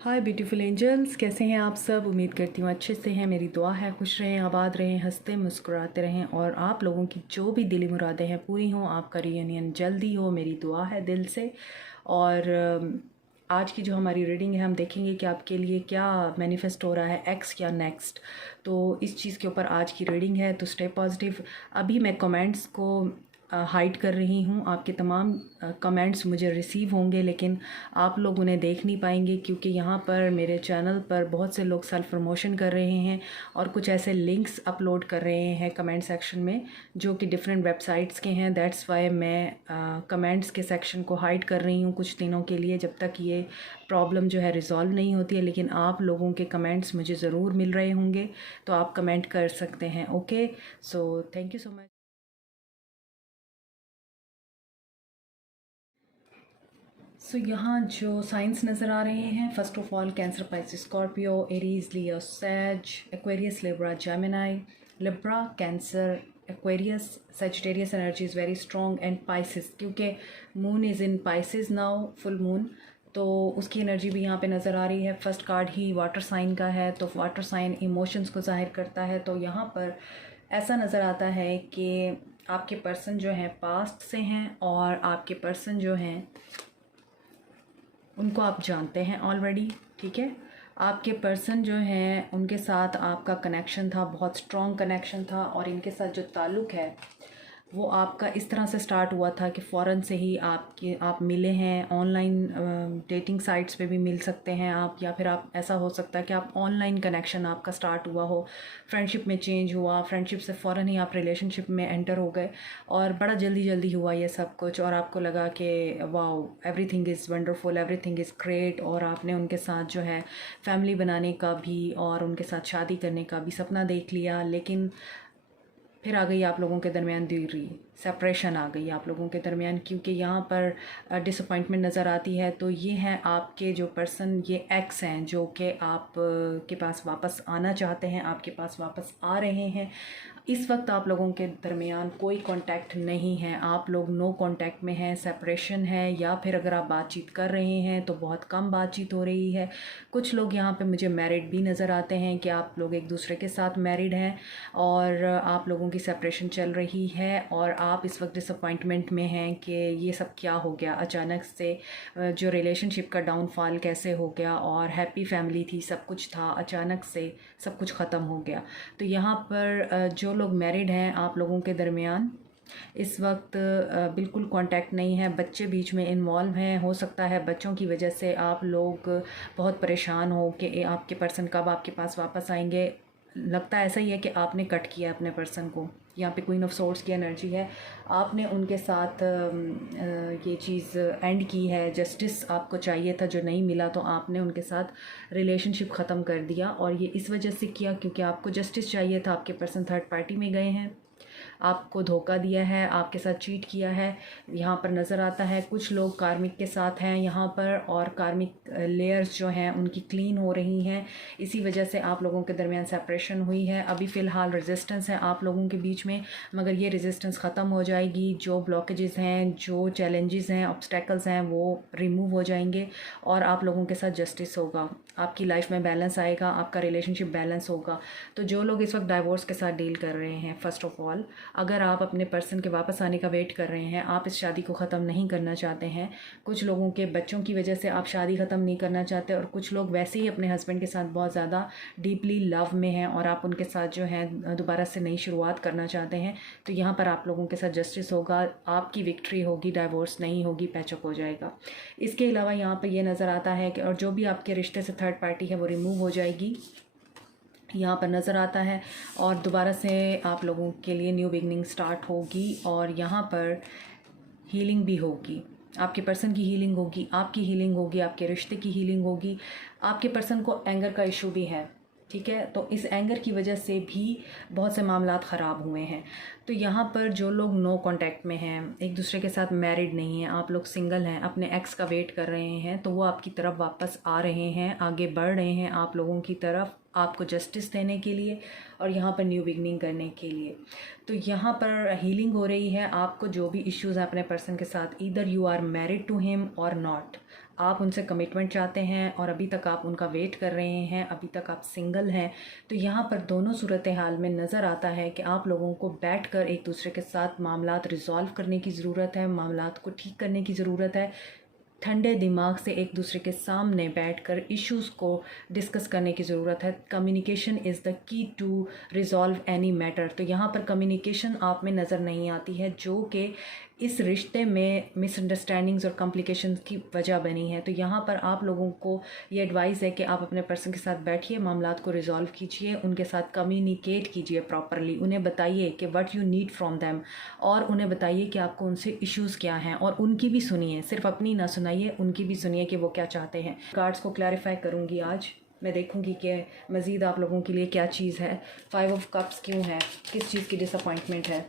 हाय beautiful angels, कैसे हैं आप सब। उम्मीद करती हूँ अच्छे से हैं। मेरी दुआ है खुश रहें, आबाद रहें, हंसते मुस्कुराते रहें और आप लोगों की जो भी दिली मुरादें हैं पूरी हों। आपका रियूनियन जल्दी हो, मेरी दुआ है दिल से। और आज की जो हमारी रीडिंग है, हम देखेंगे कि आपके लिए क्या मैनिफेस्ट हो रहा है, एक्स या नेक्स्ट। तो इस चीज़ के ऊपर आज की रीडिंग है, तो स्टे पॉजिटिव। अभी मैं कमेंट्स को हाइड कर रही हूँ। आपके तमाम कमेंट्स मुझे रिसीव होंगे, लेकिन आप लोग उन्हें देख नहीं पाएंगे क्योंकि यहाँ पर मेरे चैनल पर बहुत से लोग सेल्फ प्रमोशन कर रहे हैं और कुछ ऐसे लिंक्स अपलोड कर रहे हैं कमेंट सेक्शन में जो कि डिफरेंट वेबसाइट्स के हैं। दैट्स वाई मैं कमेंट्स के सेक्शन को हाइड कर रही हूँ कुछ दिनों के लिए, जब तक ये प्रॉब्लम जो है रिज़ॉल्व नहीं होती है। लेकिन आप लोगों के कमेंट्स मुझे ज़रूर मिल रहे होंगे, तो आप कमेंट कर सकते हैं। Okay, so thank you so much. यहाँ जो साइंस नज़र आ रहे हैं, first of all Cancer, Pisces, Scorpio, Aries, Leo, Sag, Aquarius, Libra, Gemini. Libra, Cancer, Aquarius, Sagittarius energy is very strong and Pisces, क्योंकि moon is in Pisces now, full moon, तो उसकी energy भी यहाँ पे नज़र आ रही है। फर्स्ट कार्ड ही water sign का है, तो वाटर साइन इमोशंस को ज़ाहिर करता है। तो यहाँ पर ऐसा नज़र आता है कि आपके पर्सन जो हैं पास्ट से हैं और आपके पर्सन जो हैं उनको आप जानते हैं ऑलरेडी। ठीक है, आपके पर्सन जो हैं उनके साथ आपका कनेक्शन था, बहुत स्ट्रॉन्ग कनेक्शन था, और इनके साथ जो ताल्लुक़ है वो आपका इस तरह से स्टार्ट हुआ था कि फ़ौरन से ही आप मिले हैं। ऑनलाइन डेटिंग साइट्स पे भी मिल सकते हैं आप, या फिर आप ऐसा हो सकता है कि आप ऑनलाइन कनेक्शन आपका स्टार्ट हुआ हो, फ्रेंडशिप में चेंज हुआ, फ्रेंडशिप से फ़ौरन ही आप रिलेशनशिप में एंटर हो गए और बड़ा जल्दी जल्दी हुआ ये सब कुछ, और आपको लगा कि wow everything is wonderful, everything is great, और आपने उनके साथ जो है फैमिली बनाने का भी और उनके साथ शादी करने का भी सपना देख लिया। लेकिन फिर आ गई आप लोगों के दरमियान दूरी, सेपरेशन आ गई आप लोगों के दरमियान, क्योंकि यहाँ पर डिसअपॉइंटमेंट नज़र आती है। तो ये हैं आपके जो पर्सन, ये एक्स हैं जो कि आप के पास वापस आना चाहते हैं, आपके पास वापस आ रहे हैं। इस वक्त आप लोगों के दरमियान कोई कांटेक्ट नहीं है, आप लोग नो कांटेक्ट में हैं, सेपरेशन है, या फिर अगर आप बातचीत कर रहे हैं तो बहुत कम बातचीत हो रही है। कुछ लोग यहाँ पे मुझे मैरिड भी नज़र आते हैं कि आप लोग एक दूसरे के साथ मैरिड हैं और आप लोगों की सेपरेशन चल रही है, और आप इस वक्त डिसअपॉइंटमेंट में हैं कि ये सब क्या हो गया अचानक से, जो रिलेशनशिप का डाउनफॉल कैसे हो गया, और हैप्पी फैमिली थी, सब कुछ था, अचानक से सब कुछ ख़त्म हो गया। तो यहाँ पर जो लोग मैरिड हैं आप लोगों के दरमियान इस वक्त बिल्कुल कांटेक्ट नहीं है, बच्चे बीच में इन्वॉल्व हैं। हो सकता है बच्चों की वजह से आप लोग बहुत परेशान हो कि आपके पर्सन कब आपके पास वापस आएंगे। लगता ऐसा ही है कि आपने कट किया अपने पर्सन को। यहाँ पे क्वीन ऑफ सोर्ड्स की एनर्जी है, आपने उनके साथ ये चीज़ एंड की है। जस्टिस आपको चाहिए था जो नहीं मिला, तो आपने उनके साथ रिलेशनशिप ख़त्म कर दिया, और ये इस वजह से किया क्योंकि आपको जस्टिस चाहिए था। आपके पर्सन थर्ड पार्टी में गए हैं, आपको धोखा दिया है, आपके साथ चीट किया है। यहाँ पर नज़र आता है कुछ लोग कार्मिक के साथ हैं यहाँ पर, और कार्मिक लेयर्स जो हैं उनकी क्लीन हो रही हैं। इसी वजह से आप लोगों के दरमियान सेपरेशन हुई है। अभी फ़िलहाल रेजिस्टेंस है आप लोगों के बीच में, मगर ये रेजिस्टेंस ख़त्म हो जाएगी। जो ब्लॉकेजेस हैं, जो चैलेंजेस हैं, ऑब्स्टेकल्स हैं, वो रिमूव हो जाएंगे और आप लोगों के साथ जस्टिस होगा। आपकी लाइफ में बैलेंस आएगा, आपका रिलेशनशिप बैलेंस होगा। तो जो लोग इस वक्त डाइवोर्स के साथ डील कर रहे हैं, फ़र्स्ट ऑफ ऑल अगर आप अपने पर्सन के वापस आने का वेट कर रहे हैं, आप इस शादी को ख़त्म नहीं करना चाहते हैं, कुछ लोगों के बच्चों की वजह से आप शादी ख़त्म नहीं करना चाहते, और कुछ लोग वैसे ही अपने हस्बैंड के साथ बहुत ज़्यादा डीपली लव में हैं और आप उनके साथ जो है दोबारा से नई शुरुआत करना चाहते हैं, तो यहाँ पर आप लोगों के साथ जस्टिस होगा, आपकी विक्ट्री होगी, डाइवोर्स नहीं होगी, पैचअप हो जाएगा। इसके अलावा यहाँ पर यह नज़र आता है कि और जो भी आपके रिश्ते से थर्ड पार्टी है वो रिमूव हो जाएगी, यहाँ पर नज़र आता है, और दोबारा से आप लोगों के लिए न्यू बिगनिंग स्टार्ट होगी, और यहाँ पर हीलिंग भी होगी। आपके पर्सन की हीलिंग होगी, आपकी हीलिंग होगी, आपके रिश्ते की हीलिंग होगी। आपके पर्सन को एंगर का इशू भी है, ठीक है, तो इस एंगर की वजह से भी बहुत से मामलात ख़राब हुए हैं। तो यहाँ पर जो लोग नो कांटेक्ट में हैं, एक दूसरे के साथ मैरिड नहीं हैं, आप लोग सिंगल हैं, अपने एक्स का वेट कर रहे हैं, तो वो आपकी तरफ वापस आ रहे हैं, आगे बढ़ रहे हैं आप लोगों की तरफ, आपको जस्टिस देने के लिए और यहाँ पर न्यू बिगनिंग करने के लिए। तो यहाँ पर हीलिंग हो रही है। आपको जो भी इश्यूज़ हैं अपने पर्सन के साथ, either you are married to him और नॉट, आप उनसे कमिटमेंट चाहते हैं और अभी तक आप उनका वेट कर रहे हैं, अभी तक आप सिंगल हैं, तो यहाँ पर दोनों सूरत हाल में नज़र आता है कि आप लोगों को बैठकर एक दूसरे के साथ मामलात रिज़ॉल्व करने की ज़रूरत है, मामलात को ठीक करने की ज़रूरत है। ठंडे दिमाग से एक दूसरे के सामने बैठकर इश्यूज़ को डिस्कस करने की ज़रूरत है। Communication is the key to resolve any matter. तो यहाँ पर कम्युनिकेशन आप में नज़र नहीं आती है, जो कि इस रिश्ते में मिसअंडरस्टैंडिंग्स और कॉम्प्लिकेशंस की वजह बनी है। तो यहाँ पर आप लोगों को ये एडवाइस है कि आप अपने पर्सन के साथ बैठिए, मामलात को रिज़ॉल्व कीजिए, उनके साथ कम्युनिकेट कीजिए प्रॉपरली, उन्हें बताइए कि what you need from them, और उन्हें बताइए कि आपको उनसे इश्यूज़ क्या हैं, और उनकी भी सुनिए, सिर्फ अपनी ना सुनाइए, उनकी भी सुनिए कि वो क्या चाहते हैं। कार्ड्स को क्लैरिफाई करूँगी आज, मैं देखूँगी कि मज़ीद आप लोगों के लिए क्या चीज़ है। 5 ऑफ कप्स क्यों है, किस चीज़ की डिसअपॉइंटमेंट है।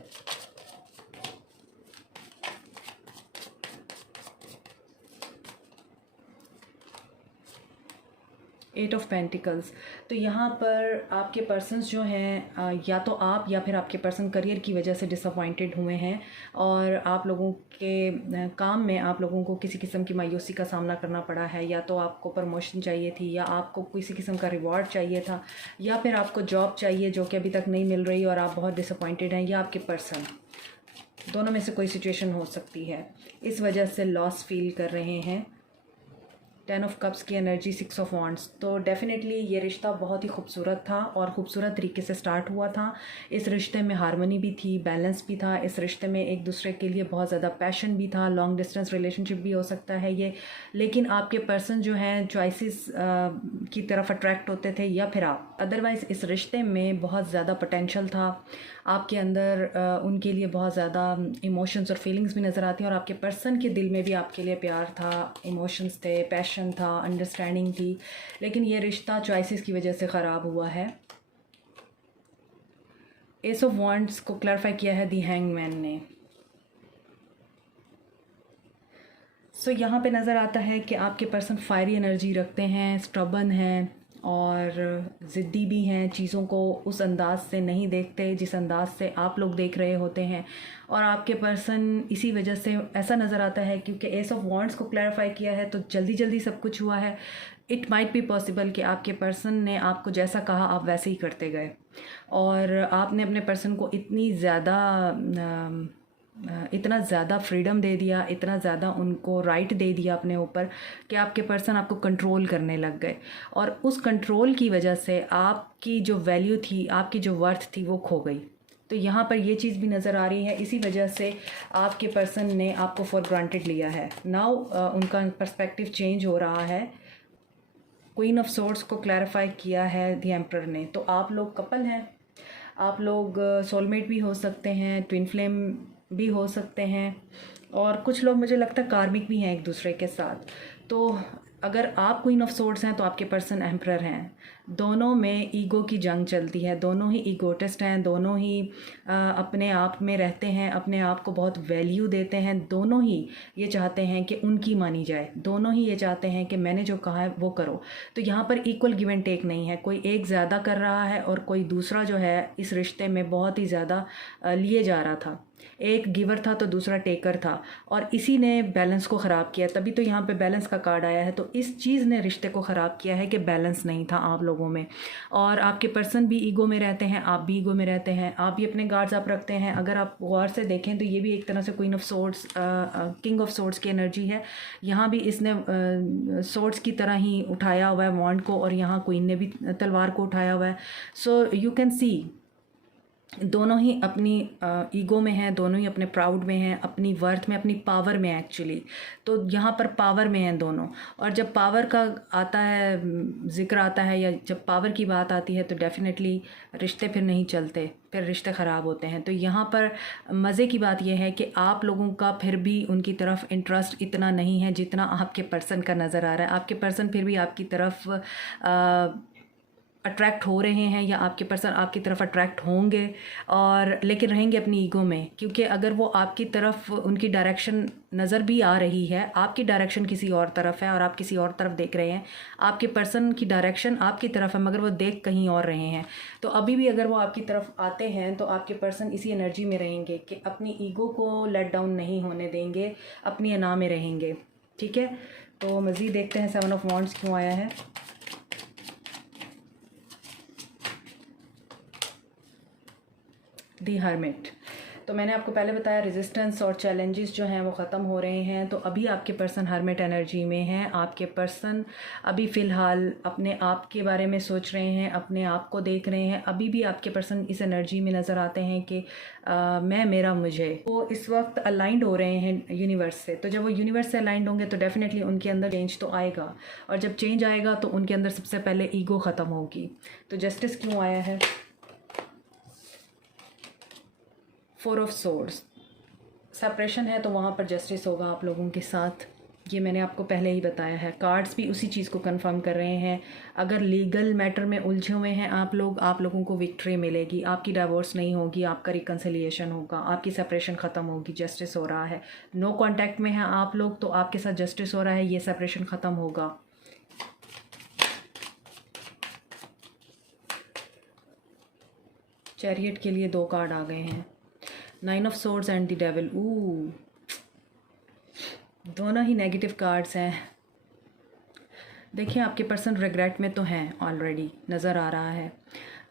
8 ऑफ पेंटिकल्स। तो यहाँ पर आपके पर्सन्स जो हैं, या तो आप या फिर आपके पर्सन करियर की वजह से डिसअपॉइंटेड हुए हैं, और आप लोगों के काम में आप लोगों को किसी किस्म की मायूसी का सामना करना पड़ा है। या तो आपको प्रमोशन चाहिए थी, या आपको किसी किस्म का रिवॉर्ड चाहिए था, या फिर आपको जॉब चाहिए जो कि अभी तक नहीं मिल रही और आप बहुत डिसअपॉइंटेड हैं, या आपके पर्सन, दोनों में से कोई सिचुएशन हो सकती है। इस वजह से लॉस फील कर रहे हैं। 10 ऑफ कप्स की एनर्जी, 6 ऑफ वॉन्ड्स। तो डेफिनेटली ये रिश्ता बहुत ही खूबसूरत था और ख़ूबसूरत तरीके से स्टार्ट हुआ था। इस रिश्ते में हारमोनी भी थी, बैलेंस भी था, इस रिश्ते में एक दूसरे के लिए बहुत ज़्यादा पैशन भी था। लॉन्ग डिस्टेंस रिलेशनशिप भी हो सकता है ये, लेकिन आपके पर्सन जो हैं चॉइसेस की तरफ अट्रैक्ट होते थे, या फिर आप अदरवाइज़ इस रिश्ते में बहुत ज़्यादा पोटेंशल था आपके अंदर, उनके लिए बहुत ज़्यादा इमोशंस और फीलिंग्स भी नज़र आती हैं, और आपके पर्सन के दिल में भी आपके लिए प्यार था, इमोशंस थे, पैशन था, अंडरस्टैंडिंग थी, लेकिन ये रिश्ता चॉइसेस की वजह से ख़राब हुआ है। एस ऑफ वॉन्ड्स को क्लैरिफाई किया है दी हैंगमैन ने। सो यहाँ पे नज़र आता है कि आपके पर्सन फायरी एनर्जी रखते हैं, स्टबर्न हैं और ज़िद्दी भी हैं, चीज़ों को उस अंदाज से नहीं देखते जिस अंदाज से आप लोग देख रहे होते हैं, और आपके पर्सन इसी वजह से ऐसा नज़र आता है, क्योंकि एस ऑफ वॉन्ड्स को क्लैरिफाई किया है तो जल्दी जल्दी सब कुछ हुआ है। इट माइट बी पॉसिबल कि आपके पर्सन ने आपको जैसा कहा आप वैसे ही करते गए, और आपने अपने पर्सन को इतना ज़्यादा फ्रीडम दे दिया, इतना ज़्यादा उनको राइट दे दिया अपने ऊपर, कि आपके पर्सन आपको कंट्रोल करने लग गए, और उस कंट्रोल की वजह से आपकी जो वैल्यू थी, आपकी जो वर्थ थी, वो खो गई। तो यहाँ पर ये चीज़ भी नज़र आ रही है, इसी वजह से आपके पर्सन ने आपको फॉर ग्रांटेड लिया है। नाउ उनका पर्सपेक्टिव चेंज हो रहा है। क्वीन ऑफ सोर्ड्स को क्लैरिफाई किया है द एम्परर ने। तो आप लोग कपल हैं, आप लोग सोलमेट भी हो सकते हैं, ट्विन फ्लेम भी हो सकते हैं, और कुछ लोग मुझे लगता है कार्मिक भी हैं एक दूसरे के साथ। तो अगर आप क्वीन ऑफ सोर्ड्स हैं तो आपके पर्सन एम्परर हैं। दोनों में ईगो की जंग चलती है, दोनों ही ईगोटिस्ट हैं, दोनों ही अपने आप में रहते हैं, अपने आप को बहुत वैल्यू देते हैं, दोनों ही ये चाहते हैं कि उनकी मानी जाए, दोनों ही ये चाहते हैं कि मैंने जो कहा है वो करो। तो यहाँ पर इक्वल गिव एंड टेक नहीं है, कोई एक ज़्यादा कर रहा है और कोई दूसरा जो है इस रिश्ते में बहुत ही ज़्यादा लिए जा रहा था। एक गिवर था तो दूसरा टेकर था, और इसी ने बैलेंस को ख़राब किया, तभी तो यहाँ पे बैलेंस का कार्ड आया है। तो इस चीज़ ने रिश्ते को ख़राब किया है कि बैलेंस नहीं था आप लोगों में, और आपके पर्सन भी ईगो में रहते हैं, आप भी ईगो में रहते हैं, आप भी अपने गार्ड्स अप रखते हैं। अगर आप गौर से देखें तो ये भी एक तरह से queen of swords, king of swords की एनर्जी है। यहाँ भी इसने सोर्ड्स की तरह ही उठाया हुआ है वॉन्ड को, और यहाँ क्वीन ने भी तलवार को उठाया हुआ है। सो यू कैन सी दोनों ही अपनी ईगो में हैं, दोनों ही अपने प्राउड में हैं, अपनी वर्थ में, अपनी पावर में एक्चुअली। तो यहाँ पर पावर में हैं दोनों, और जब पावर का आता है जिक्र आता है, या जब पावर की बात आती है, तो डेफिनेटली रिश्ते फिर नहीं चलते, फिर रिश्ते ख़राब होते हैं। तो यहाँ पर मज़े की बात यह है कि आप लोगों का फिर भी उनकी तरफ इंटरेस्ट इतना नहीं है जितना आपके पर्सन का नज़र आ रहा है। आपके पर्सन फिर भी आपकी तरफ अट्रैक्ट हो रहे हैं, या आपके पर्सन आपकी तरफ अट्रैक्ट होंगे, और लेकिन रहेंगे अपनी ईगो में, क्योंकि अगर वो आपकी तरफ, उनकी डायरेक्शन नज़र भी आ रही है, आपकी डायरेक्शन किसी और तरफ है और आप किसी और तरफ देख रहे हैं, आपके पर्सन की डायरेक्शन आपकी तरफ है मगर वो देख कहीं और रहे हैं, तो अभी भी अगर वो आपकी तरफ आते हैं तो आपके पर्सन इसी एनर्जी में रहेंगे कि अपनी ईगो को लेट डाउन नहीं होने देंगे, अपनी अना में रहेंगे। ठीक है, तो मज़ीद देखते हैं 7 ऑफ वॉन्ड्स क्यों आया है। दी हर्मिट। तो मैंने आपको पहले बताया रेजिस्टेंस और चैलेंजेस जो हैं वो ख़त्म हो रहे हैं। तो अभी आपके पर्सन हर्मिट एनर्जी में हैं। आपके पर्सन अभी फ़िलहाल अपने आप के बारे में सोच रहे हैं, अपने आप को देख रहे हैं। अभी भी आपके पर्सन इस एनर्जी में नज़र आते हैं कि मैं, मेरा, मुझे। वो इस वक्त अलाइंड हो रहे हैं यूनिवर्स से। तो जब वो यूनिवर्स से अलाइंड होंगे तो डेफिनेटली उनके अंदर चेंज तो आएगा, और जब चेंज आएगा तो उनके अंदर सबसे पहले ईगो ख़त्म होगी। तो जस्टिस क्यों आया है? 4 ऑफ सोर्ड्स। सेपरेशन है तो वहाँ पर जस्टिस होगा आप लोगों के साथ, ये मैंने आपको पहले ही बताया है। कार्ड्स भी उसी चीज़ को कंफर्म कर रहे हैं। अगर लीगल मैटर में उलझे हुए हैं आप लोगों को विक्ट्री मिलेगी। आपकी डाइवोर्स नहीं होगी, आपका रिकन्सिलिएशन होगा, आपकी सेपरेशन ख़त्म होगी। जस्टिस हो रहा है। नो कॉन्टैक्ट में हैं आप लोग तो आपके साथ जस्टिस हो रहा है, ये सेपरेशन ख़त्म होगा। चैरियट के लिए 2 कार्ड आ गए हैं, 9 of swords and the devil. दोनों ही नेगेटिव कार्ड्स हैं। देखिए आपके पर्सन रिग्रेट में तो हैं, ऑलरेडी नज़र आ रहा है,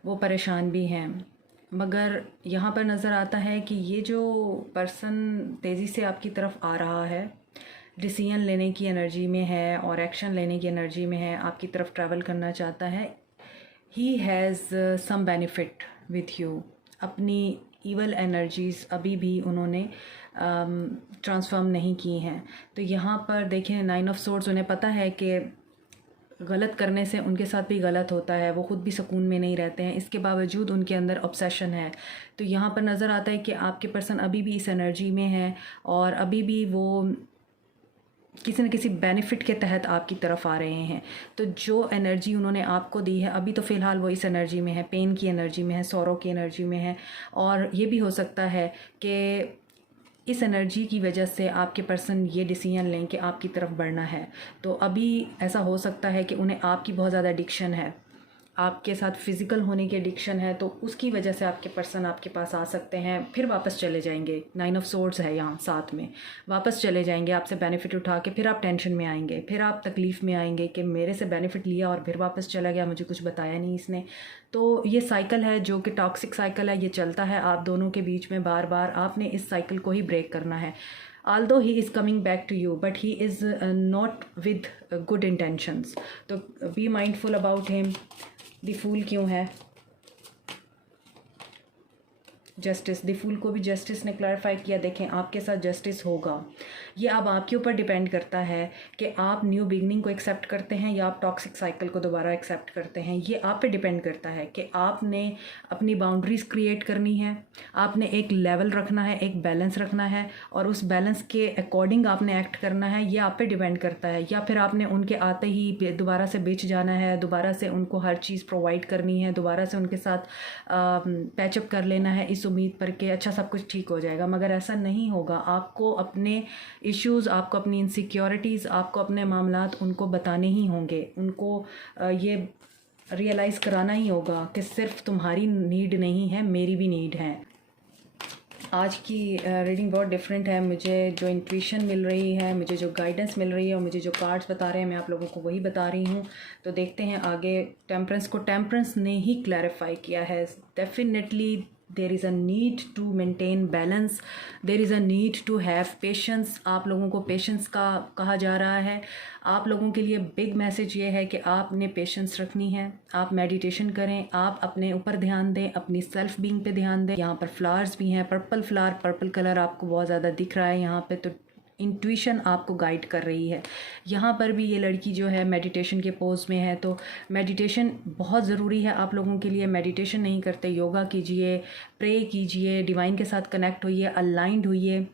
वो परेशान भी हैं। मगर यहाँ पर नज़र आता है कि ये जो पर्सन तेज़ी से आपकी तरफ आ रहा है, डिसीजन लेने की एनर्जी में है और एक्शन लेने की एनर्जी में है, आपकी तरफ ट्रैवल करना चाहता है। He has some benefit with you. अपनी ईवल एनर्जीज़ अभी भी उन्होंने ट्रांसफॉर्म नहीं की हैं। तो यहाँ पर देखें 9 ऑफ सोर्ड्स, उन्हें पता है कि गलत करने से उनके साथ भी गलत होता है, वो ख़ुद भी सुकून में नहीं रहते हैं, इसके बावजूद उनके अंदर ऑब्सेशन है। तो यहाँ पर नज़र आता है कि आपके पर्सन अभी भी इस एनर्जी में है और अभी भी वो किसी न किसी बेनिफिट के तहत आपकी तरफ आ रहे हैं। तो जो एनर्जी उन्होंने आपको दी है अभी तो फ़िलहाल वो इस एनर्जी में है, पेन की एनर्जी में है, सौरों की एनर्जी में है। और ये भी हो सकता है कि इस एनर्जी की वजह से आपके पर्सन ये डिसीजन लें कि आपकी तरफ बढ़ना है। तो अभी ऐसा हो सकता है कि उन्हें आपकी बहुत ज़्यादा एडिक्शन है, आपके साथ फ़िज़िकल होने की एडिक्शन है, तो उसकी वजह से आपके पर्सन आपके पास आ सकते हैं, फिर वापस चले जाएंगे। 9 ऑफ सोर्ड्स है यहाँ साथ में, वापस चले जाएंगे आपसे बेनिफिट उठा के, फिर आप टेंशन में आएंगे, फिर आप तकलीफ़ में आएंगे कि मेरे से बेनिफिट लिया और फिर वापस चला गया, मुझे कुछ बताया नहीं इसने। तो ये साइकिल है जो कि टॉक्सिक साइकिल है, ये चलता है आप दोनों के बीच में बार बार। आपने इस साइकिल को ही ब्रेक करना है। although he is coming back to you but he is not with good intentions, तो be mindful about him। The फूल क्यों है? जस्टिस। द फूल को भी जस्टिस ने क्लैरिफाई किया। देखें आपके साथ जस्टिस होगा, ये अब आपके ऊपर डिपेंड करता है कि आप न्यू बिगनिंग को एक्सेप्ट करते हैं या आप टॉक्सिक साइकिल को दोबारा एक्सेप्ट करते हैं। ये आप पे डिपेंड करता है कि आपने अपनी बाउंड्रीज़ क्रिएट करनी है, आपने एक लेवल रखना है, एक बैलेंस रखना है और उस बैलेंस के अकॉर्डिंग आपने एक्ट करना है। ये आप पे डिपेंड करता है। या फिर आपने उनके आते ही दोबारा से बेच जाना है, दोबारा से उनको हर चीज़ प्रोवाइड करनी है, दोबारा से उनके साथ पैचअप कर लेना है इस उम्मीद पर कि अच्छा सब कुछ ठीक हो जाएगा। मगर ऐसा नहीं होगा। आपको अपने इश्यूज़, आपको अपनी इनसिक्योरिटीज़, आपको अपने मामलात उनको बताने ही होंगे, उनको ये रियलाइज़ कराना ही होगा कि सिर्फ तुम्हारी नीड नहीं है, मेरी भी नीड है। आज की रीडिंग बहुत डिफरेंट है। मुझे जो इंट्यूशन मिल रही है, मुझे जो गाइडेंस मिल रही है और मुझे जो कार्ड्स बता रहे हैं, मैं आप लोगों को वही बता रही हूँ। तो देखते हैं आगे। टेम्परेंस को टेम्परेंस ने ही क्लैरिफाई किया है। Definitely there is a need to maintain balance, there is a need to have patience। आप लोगों को पेशेंस का कहा जा रहा है। आप लोगों के लिए बिग मैसेज ये है कि आपने पेशेंस रखनी है। आप मेडिटेशन करें, आप अपने ऊपर ध्यान दें, अपनी सेल्फ बीइंग पे ध्यान दें। यहाँ पर फ्लावर्स भी हैं, पर्पल फ्लावर, पर्पल कलर आपको बहुत ज़्यादा दिख रहा है यहाँ पे, तो इंट्यूशन आपको गाइड कर रही है। यहाँ पर भी ये लड़की जो है मेडिटेशन के पोज में है, तो मेडिटेशन बहुत ज़रूरी है आप लोगों के लिए। मेडिटेशन नहीं करते, योगा कीजिए, प्रे कीजिए, डिवाइन के साथ कनेक्ट होइए, अलाइंड होइए।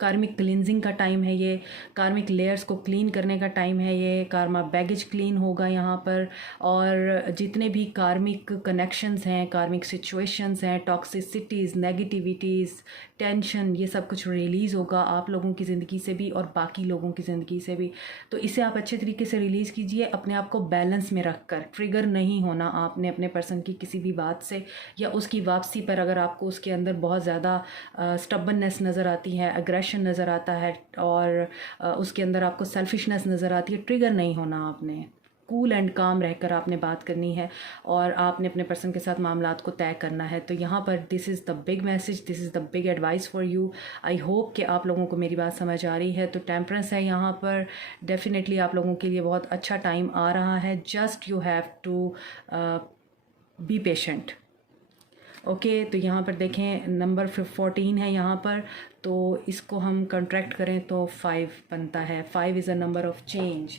कार्मिक क्लींजिंग का टाइम है ये, कार्मिक लेयर्स को क्लीन करने का टाइम है ये। कार्मा बैगेज क्लीन होगा यहाँ पर, और जितने भी कार्मिक कनेक्शंस हैं, कार्मिक सिचुएशंस हैं, टॉक्सिसिटीज़, नेगेटिविटीज़, टेंशन, ये सब कुछ रिलीज़ होगा आप लोगों की ज़िंदगी से भी और बाकी लोगों की ज़िंदगी से भी। तो इसे आप अच्छे तरीके से रिलीज़ कीजिए, अपने आप को बैलेंस में रख कर। ट्रिगर नहीं होना आपने अपने पर्सन की किसी भी बात से या उसकी वापसी पर। अगर आपको उसके अंदर बहुत ज़्यादा स्टबननेस नज़र आती है, अग्रेशन पैशन नज़र आता है और उसके अंदर आपको सेल्फिशनेस नज़र आती है, ट्रिगर नहीं होना आपने, कूल एंड काम रहकर आपने बात करनी है और आपने अपने पर्सन के साथ मामलात को तय करना है। तो यहाँ पर this is the big message, this is the big advice for you. I hope कि आप लोगों को मेरी बात समझ आ रही है। तो टेम्परेंस है यहाँ पर, डेफिनेटली आप लोगों के लिए बहुत अच्छा टाइम आ रहा है। Just you have to be patient. Okay, तो यहाँ पर देखें नंबर 14 है यहाँ पर, तो इसको हम कंट्रैक्ट करें तो 5 बनता है। 5 is a number of change.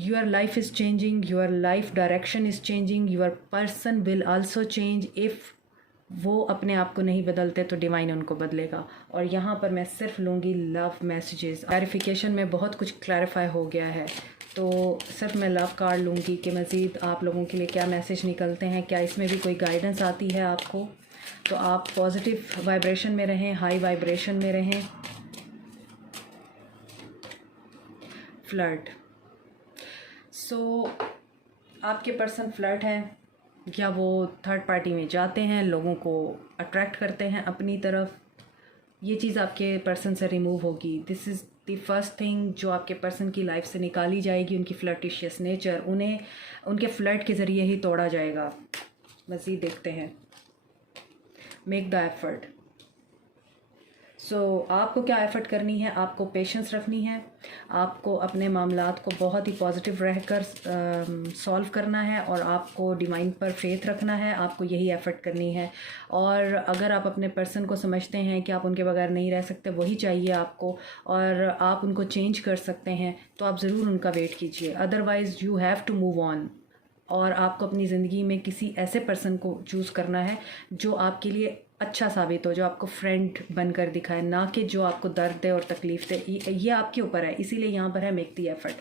Your life is changing, your life direction is changing, your person will also change if वो अपने आप को नहीं बदलते तो डिवाइन उनको बदलेगा। और यहाँ पर मैं सिर्फ लूँगी लव मैसेजेस। क्लैरिफिकेशन में बहुत कुछ क्लैरिफाई हो गया है, तो सिर्फ मैं लव कार्ड लूँगी कि मज़ीद आप लोगों के लिए क्या मैसेज निकलते हैं, क्या इसमें भी कोई गाइडेंस आती है आपको। तो आप पॉजिटिव वाइब्रेशन में रहें, हाई वाइब्रेशन में रहें। फ्लर्ट, सो आपके पर्सन फ्लर्ट हैं या वो थर्ड पार्टी में जाते हैं, लोगों को अट्रैक्ट करते हैं अपनी तरफ। ये चीज़ आपके पर्सन से रिमूव होगी। This is the first thing जो आपके पर्सन की लाइफ से निकाली जाएगी। उनकी फ्लर्टिशियस नेचर, उन्हें उनके फ्लर्ट के ज़रिए ही तोड़ा जाएगा। मज़ीद देखते हैं। Make the effort. सो आपको क्या एफ़र्ट करनी है, आपको पेशेंस रखनी है, आपको अपने मामलात को बहुत ही पॉजिटिव रहकर सॉल्व करना है और आपको डिवाइन पर फेथ रखना है। आपको यही एफ़र्ट करनी है। और अगर आप अपने पर्सन को समझते हैं कि आप उनके बगैर नहीं रह सकते, वही चाहिए आपको, और आप उनको चेंज कर सकते हैं, तो आप ज़रूर उनका वेट कीजिए। Otherwise you have to move on. और आपको अपनी ज़िंदगी में किसी ऐसे पर्सन को चूज़ करना है जो आपके लिए अच्छा साबित हो, जो आपको फ्रेंड बनकर दिखाए, ना कि जो आपको दर्द दे और तकलीफ़ दे। ये आपके ऊपर है, इसीलिए यहाँ पर है मेक दी एफर्ट।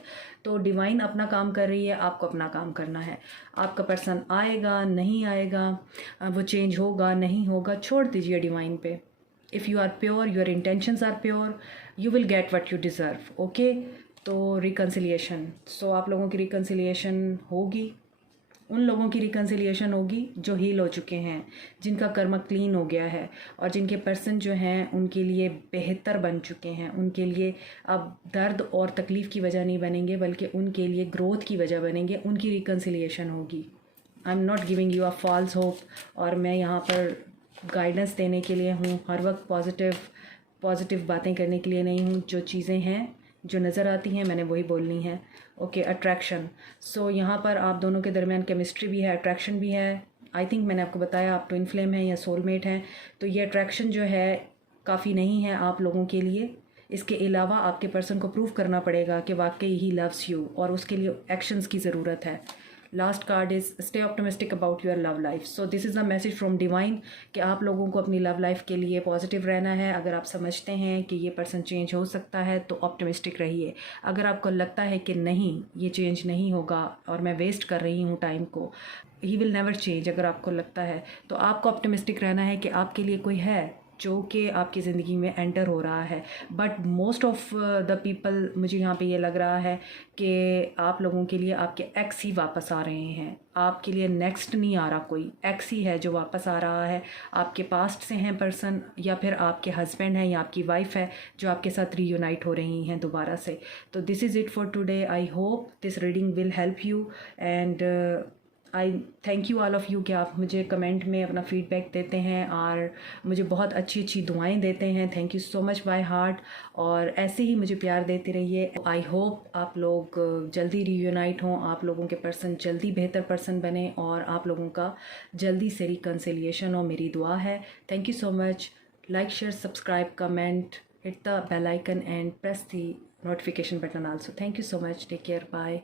तो डिवाइन अपना काम कर रही है, आपको अपना काम करना है। आपका पर्सन आएगा नहीं आएगा, वो चेंज होगा नहीं होगा, छोड़ दीजिए डिवाइन पे। If you are pure, your intentions are pure, you will get what you deserve. Okay, तो रिकन्सिलिएशन, सो आप लोगों की रिकन्सिलिएशन होगी। उन लोगों की रिकन्सिलिएशन होगी जो हील हो चुके हैं, जिनका कर्म क्लीन हो गया है और जिनके पर्सन जो हैं उनके लिए बेहतर बन चुके हैं। उनके लिए अब दर्द और तकलीफ़ की वजह नहीं बनेंगे, बल्कि उनके लिए ग्रोथ की वजह बनेंगे। उनकी रिकन्सिलिएशन होगी। I am not giving you a false hope, और मैं यहाँ पर गाइडेंस देने के लिए हूँ, हर वक्त पॉजिटिव बातें करने के लिए नहीं हूँ। जो चीज़ें हैं जो नज़र आती हैं मैंने वही बोलनी है। ओके, अट्रैक्शन, सो यहाँ पर आप दोनों के दरमियान केमिस्ट्री भी है, अट्रैक्शन भी है। आई थिंक मैंने आपको बताया आप ट्विन फ्लेम हैं या सोलमेट हैं। तो ये अट्रैक्शन जो है काफ़ी नहीं है आप लोगों के लिए। इसके अलावा आपके पर्सन को प्रूव करना पड़ेगा कि वाकई ही लव्स यू, और उसके लिए एक्शंस की ज़रूरत है। Last card is stay optimistic about your love life. So this is a message from divine कि आप लोगों को अपनी लव लाइफ के लिए पॉजिटिव रहना है। अगर आप समझते हैं कि ये पर्सन चेंज हो सकता है तो ऑप्टिमिस्टिक रहिए। अगर आपको लगता है कि नहीं ये चेंज नहीं होगा और मैं वेस्ट कर रही हूँ टाइम को, ही विल नेवर चेंज, अगर आपको लगता है तो आपको ऑप्टिमिस्टिक रहना है कि आपके लिए कोई है जो कि आपकी ज़िंदगी में एंटर हो रहा है। But most of the people, मुझे यहाँ पे ये लग रहा है कि आप लोगों के लिए आपके एक्स ही वापस आ रहे हैं। आपके लिए नेक्स्ट नहीं आ रहा, कोई एक्स ही है जो वापस आ रहा है। आपके पास्ट से हैं पर्सन, या फिर आपके हस्बैंड हैं या आपकी वाइफ है जो आपके साथ रीयूनाइट हो रही हैं दोबारा से। तो this is it for today. I hope this reading will help you and I thank you all of you कि आप मुझे कमेंट में अपना फ़ीडबैक देते हैं और मुझे बहुत अच्छी अच्छी दुआएं देते हैं। Thank you so much by heart, और ऐसे ही मुझे प्यार देते रहिए। आई होप आप लोग जल्दी रीयूनाइट हों, आप लोगों के पर्सन जल्दी बेहतर पर्सन बने और आप लोगों का जल्दी से रिकन्सिलिएशन हो, मेरी दुआ है। Thank you so much. Like, share, subscribe, comment, hit the bell icon and press the notification button also. Thank you so much. Take care. Bye.